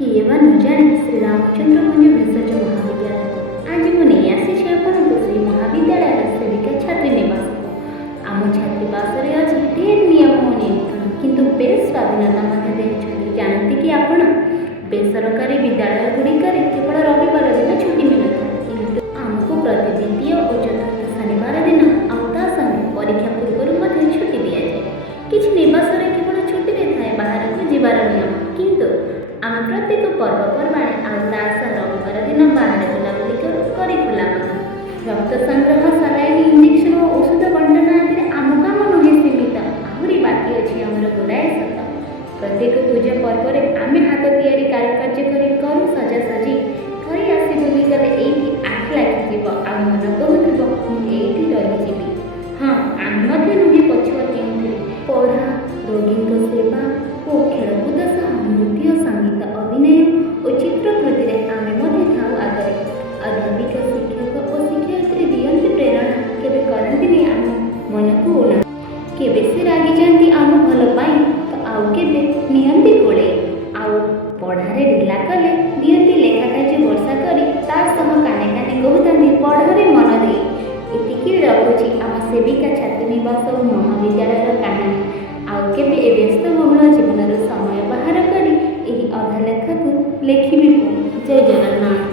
किए वा न जाने श्रीरामचंद्र कुंज भेषज महाविद्यालय आज मुझे आसी आपको से महाविद्यालय सेविका छात्री निवास आम छात्रीवास अच्छे ढेर नियम और नियंत्रण किंतु बेस स्वाधीनता देखते जानते कि आपण बेसरकारी विद्यालय गुड़िक केवल रविवार दिन छुट्टी मिलता है किंतु आमको प्रति द्वितीय और चतुर्थ शनिवार दिन संगे परीक्षा पूर्व छुट्टी दि जाए किसी निवास केवल छुट्टी थाए बाहर को जीवार नियम किंतु आम प्रत्येक पर्वपर्वाणी रविवार दिन बाहर बुलाबुली कर खोला रक्त संग्रह सलाइन इंजेक्शन और औषध बंटन आदि आम काम नुहे सीमित आहरी बाकी अच्छी आमर गुड़ाए सत प्रत्येक पूजा पर्व आम हाथ तैयारी कारुकार्य करूँ सजासजी थरी आसी बुली गले ये आखि लगिज आ मन कहूँ ये रही हाँ आम नुहे पछुआ के पढ़ा रोगी सेवा और खेलकूद सह नृत्य संगीत अभिनय और चित्रकृति आमे थाऊ आगे अध्यापिका शिक्षक और शिक्षयित्री दियंती प्रेरणा केबे करंती आम मन को ओना केबे से रागी जाती आम भल पाई तो आउ केबे नियंती कोड़े आउ पढ़ारे ढिला कले दियंती लेखा कार्य वर्षा करी ता सह काने काने कहूतांती पढ़ारे मन दे एतिकी रखुची आम सेविका छात्री निवास और महाविद्यालय कहानी आउ केबे ए व्यस्त बहुल जीवन समय बाहर करी एही अधा लेखा को लेखिबी। जय जगन्नाथ।